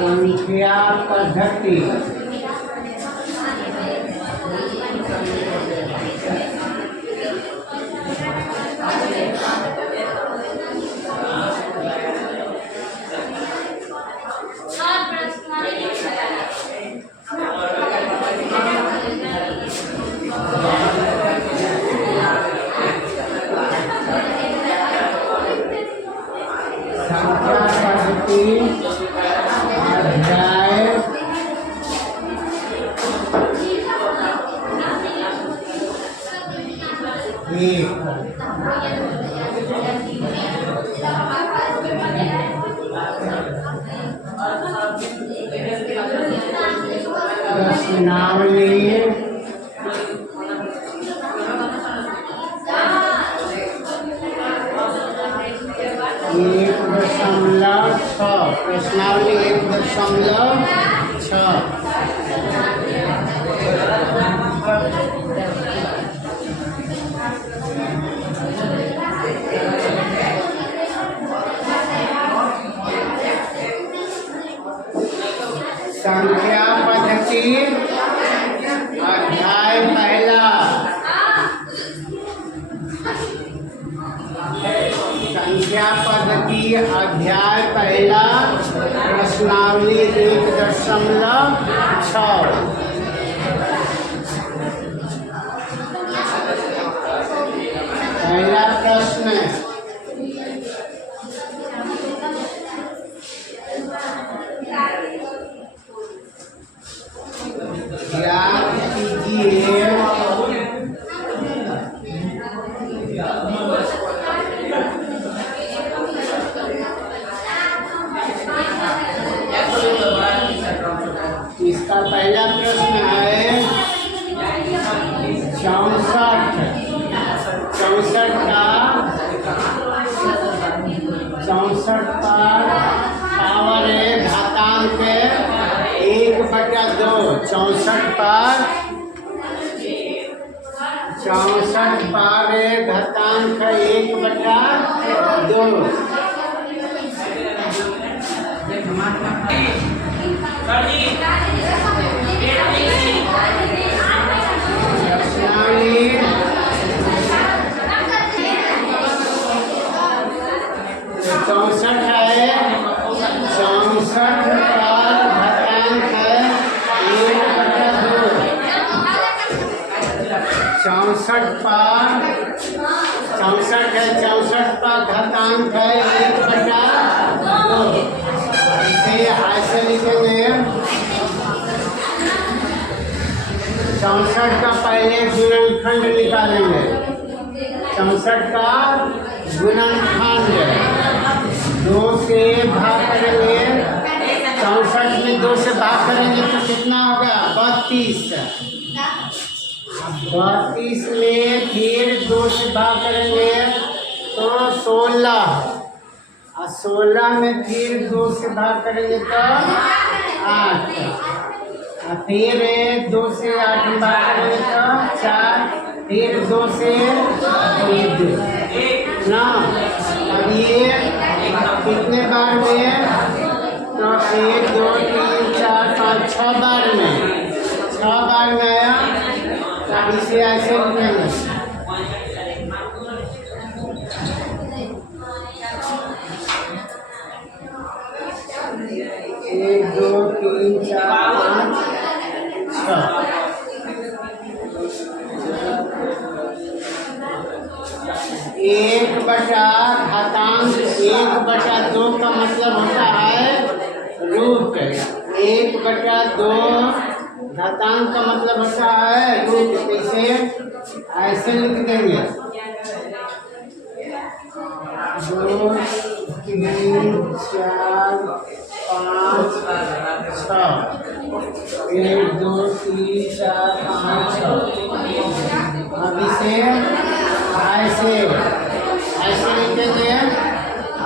संख्या पद्धति प्रश्नावली 1.6 प्रश्नावली 1.6 संख्या पद्धति अध्याय पहला संख्या पद्धति अध्याय पहला प्रश्नावली 1.6 पहला प्रश्न याद कीजिए इसका पहला प्रश्न है 64 पर पावर घातांक 1/2 64 पर घातांक 1/2 64 है 64 पर घातांक है 1/2 64 है 64 पर घातांक है 1/2 इसे ऐसे लिखेंगे 64 का पहले गुणनखंड निकालेंगे 64 का गुणनखंड 2 से भाग करेंगे 64 में 2 से भाग करेंगे तो कितना होगा 32 में फिर 2 से भाग करेंगे तो 16 और 16 में फिर 2 से भाग करेंगे तो 8 और फिर 2 से 8 में भाग करेंगे तो 4 फिर 2 से 1 ना अब ये कितने बार में तो 1 2 3 4 5 6 बार में आया अब इसे ऐसे लिखेंगे 1 2 3 4 5 6 1/घातांक 1/2 का मतलब होता है रूट 1/2 घातांक का मतलब होता है रूट इसे ऐसे लिख देंगे 2 3 4 5 6 1 2 3 4 5 6 अब इसे ऐसे लिखेंगे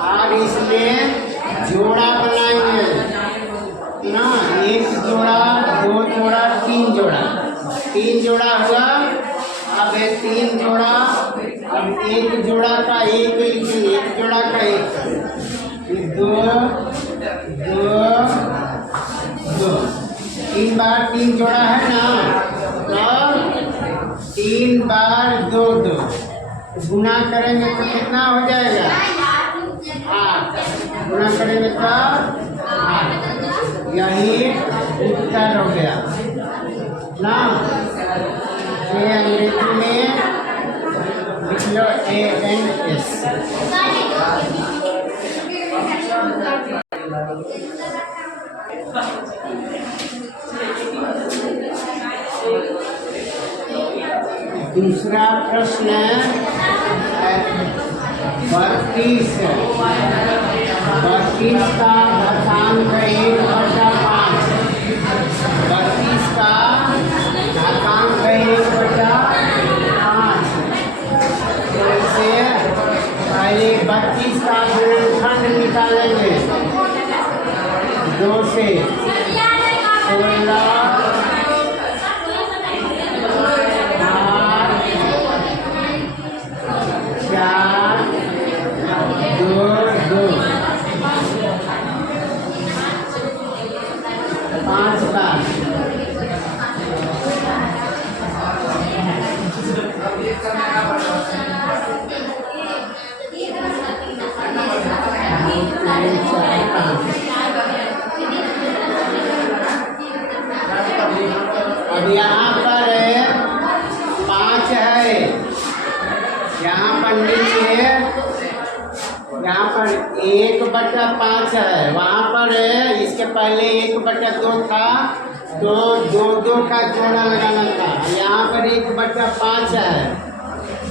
और इसमें जोड़ा बनाएंगे ना 1 जोड़ा 2 जोड़ा 3 जोड़ा 3 जोड़ा हुआ अब 3 जोड़ा अब 1 जोड़ा का 1 लिखेंगे 1 जोड़ा का 1 2 2 करेंगे तो कितना हो जाएगा? 8। गुणा करेंगे तो 8। यही उत्तर हो गया ना। ये अंग्रेजी में लिख लो ANS। दूसरा प्रश्न है 32। 32 का घातांक 1/5। 32 का घातांक 1/5। तो इसे पहले 32 का गुणनखंड निकालेंगे। 2 से 16 अब यहाँ पर 5 है। यहाँ पर नीचे यहाँ पर 1/5 है। वहाँ पर इसके पहले 1/2 था, तो 2 का जोड़ा लगाना था। यहाँ पर 1/5 है,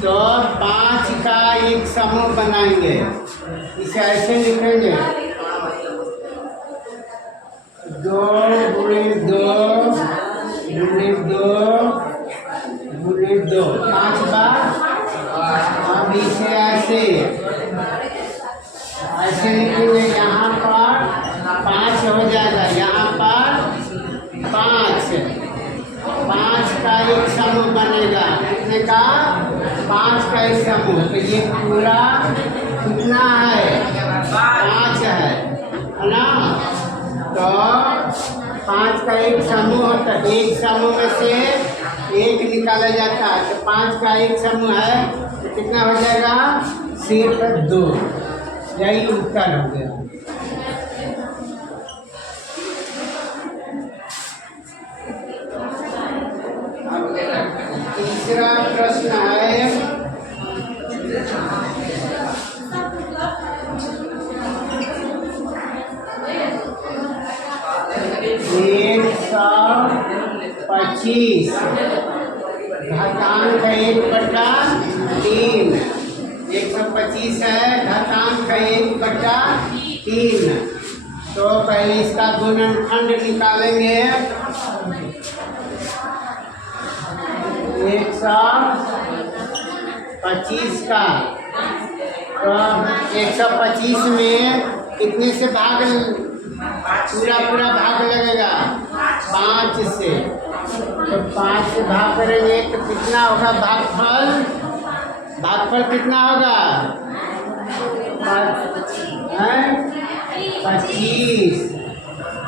तो 5 का एक समूह बनाएंगे। इसे ऐसे लिखेंगे 2 × 2 × 2 5 बार। अब इसे ऐसे लिखेंगे। यहाँ पर 5 हो जाएगा। यहाँ पर 5 का एक समूह बनेगा। कितने का? 5 का एक समूह। तो ये पूरा कितना है? 5 है ना। तो 5 का एक समूह होता है। एक समूह में से एक निकाला जाता है। तो 5 का एक समूह है, तो कितना हो जाएगा? सिर्फ 2। यही उत्तर हो गया। तीसरा प्रश्न है 125 घातांक 1/3। 125 है, घातांक 1/3। तो पहले इसका गुणनखंड निकालेंगे। 125 का, तो 125 में कितने से भाग? पूरा भाग लगेगा 5 से। तो 5 से भाग करेंगे तो कितना होगा भागफल? भागफल कितना होगा? 25।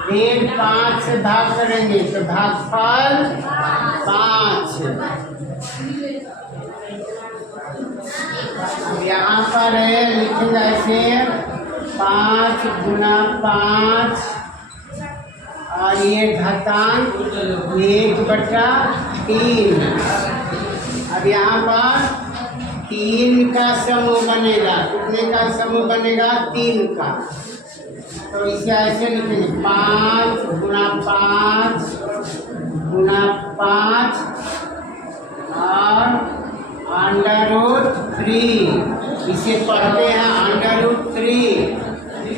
फिर 5 से भाग करेंगे तो भागफल 5। यहाँ पर लिखेंगे ऐसे 5 × 5 और ये घातांक 1/3। अब यहाँ पर 3 का समूह बनेगा। कितने का समूह बनेगा? 3 का। तो इसे ऐसे लिखेंगे 5 × 5 और √3। इसे पढ़ते हैं √3।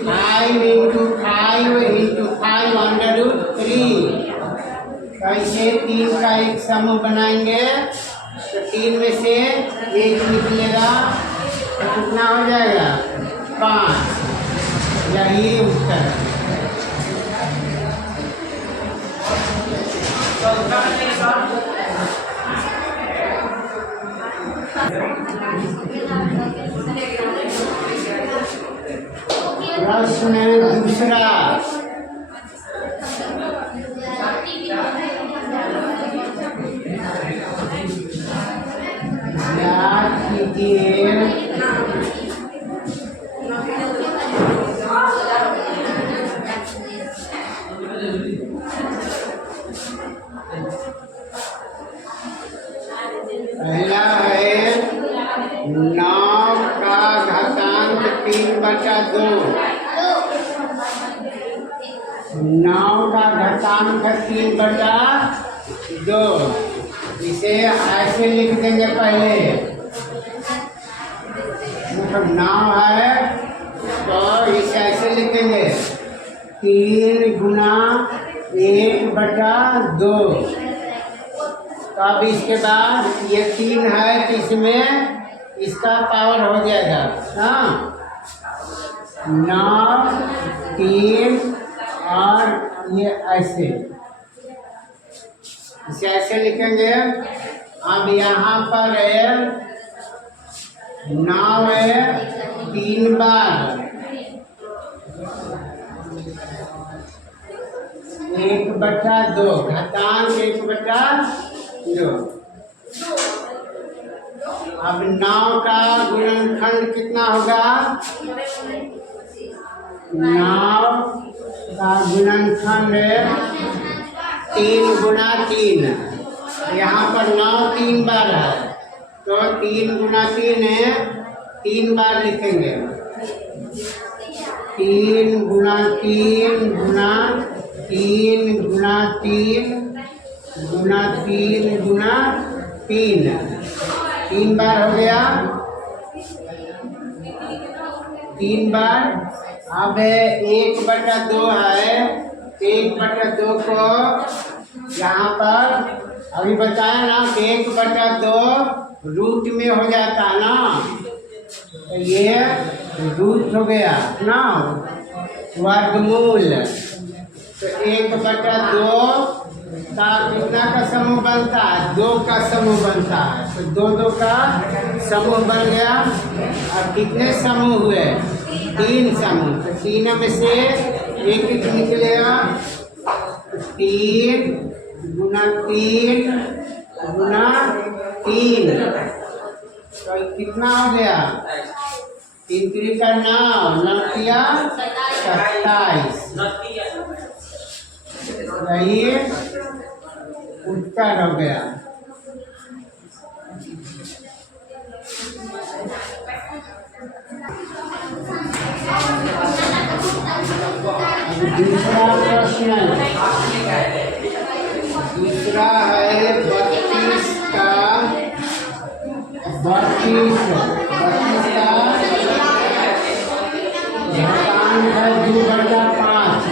5 × 5 × 5 √3। तो इसे 3 का एक समूह बनाएंगे। तो 3 में से 1 निकलेगा, तो कितना हो जाएगा? 5। यही उत्तर है। प्रश्न दूसरा याद कीजिए 2, 9 का घातांक 3/2। इसे ऐसे लिख देंगे पहले, मतलब 9 है तो इसे ऐसे लिखेंगे 3 गुना 1/2। तो अब इसके बाद ये 3 है तो इसमें इसका पावर हो जाएगा, हाँ 9 3 और ये ऐसे, इसे ऐसे लिखेंगे। अब यहाँ पर है 9 है 3 बार, 1/2 घातांक 1/2। अब 9 का गुणनखंड कितना होगा? 9 का गुणनखंड 3 गुना 3। यहाँ पर 9 3 बार है तो 3 गुना 3 है, 3 बार लिखेंगे। 3 गुना 3 गुना 3 गुना 3 गुना 3 गुना 3, 3 बार हो गया, 3 बार। अब 1/2 है, 1/2 को यहाँ पर अभी बताया ना कि 1/2 रूट में हो जाता है ना, तो ये रूट हो गया ना, वर्गमूल। तो 1/2 का कितना का समूह बनता है? 2 का समूह बनता है, तो 2 का समूह बन गया। और कितने समूह हुए? 3 समूह, तो 3 में से एक निकलेगा, 3 गुना 3 गुना 3, तो कितना हो गया? 3 3 का 9, 9 किया 27। यही उत्तर हो गया। दूसरा प्रश्न, दूसरा है 32 का 32 का घातांक है 2/5।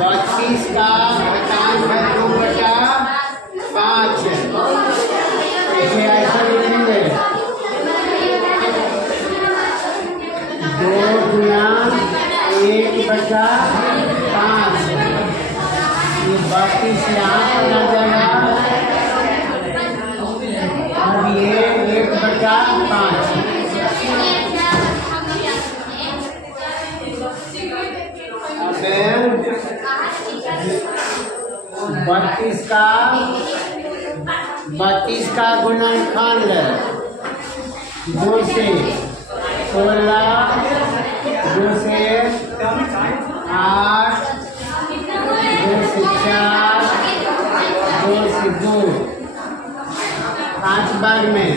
32 का घातांक है 2/5। इसे ऐसा लिखेंगे 2 गुना 1/5। ये 32 यहाँ पर आ जाएगा और ये 1/5। अब 32 का गुणनखंड 2 से 16, 2 से 8, 2 से 4, 2 से 2, 5 बार में।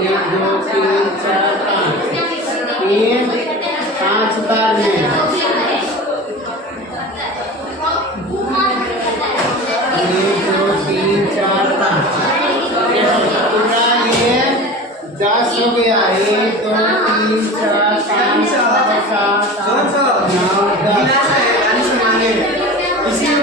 1 2 3 4 5, 5 बार में। 1 2 3 4 5 पूरा ये 10 हो गया। 1 2 3 4 5 6 7 8 9 10। इसी में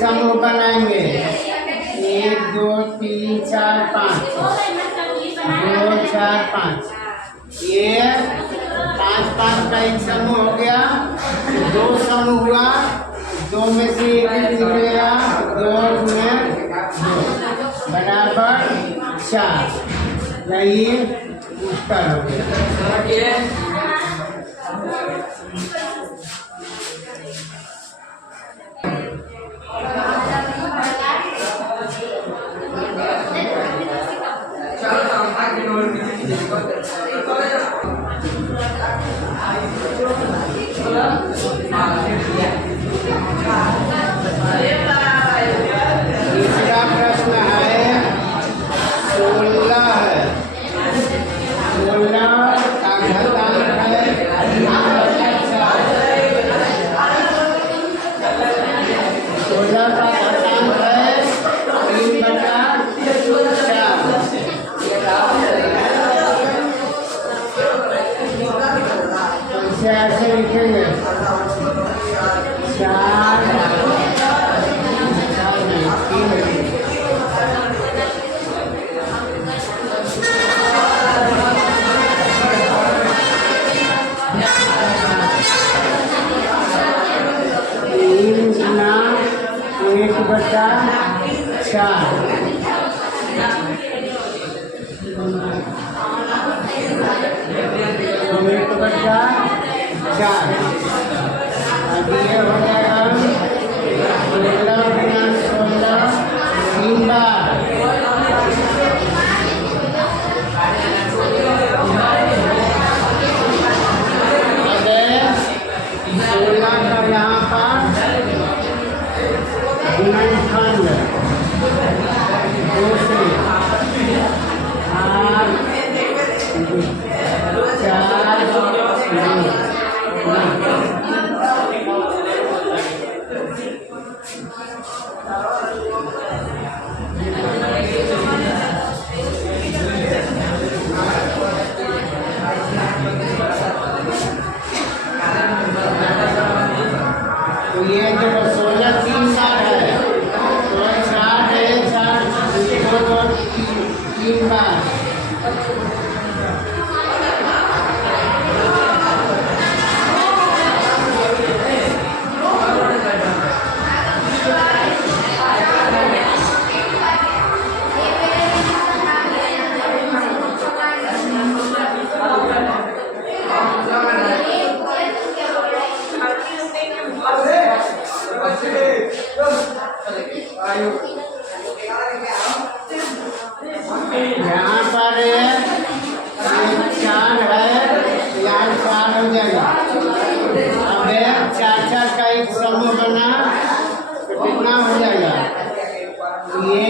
समूह बनाएंगे 1 2 3 4 5 2 4 5। ये 5 5 का एक समूह हो गया। 2 समूह हुआ, 2 में से एक निकलेगा 2 गुणे 2। बराबर 4। यही उत्तर हो गया। तीसरा प्रश्न है 16 है। 16 का घातांक है 16 का घातांक है 3/4। इसे ऐसे लिखेंगे 4 1/4। अब ये हो जाएगा 16 गुना 16 3 बार। अब 16 का यहाँ पर गुणनखंड 2 से 8 तो ये जो 16 3 बार है तो 4 है 4 3 बार। यहाँ पर 4 है, यहाँ 4 हो जाएगा। अब 4 का एक समूह बना तो कितना हो जाएगा? ये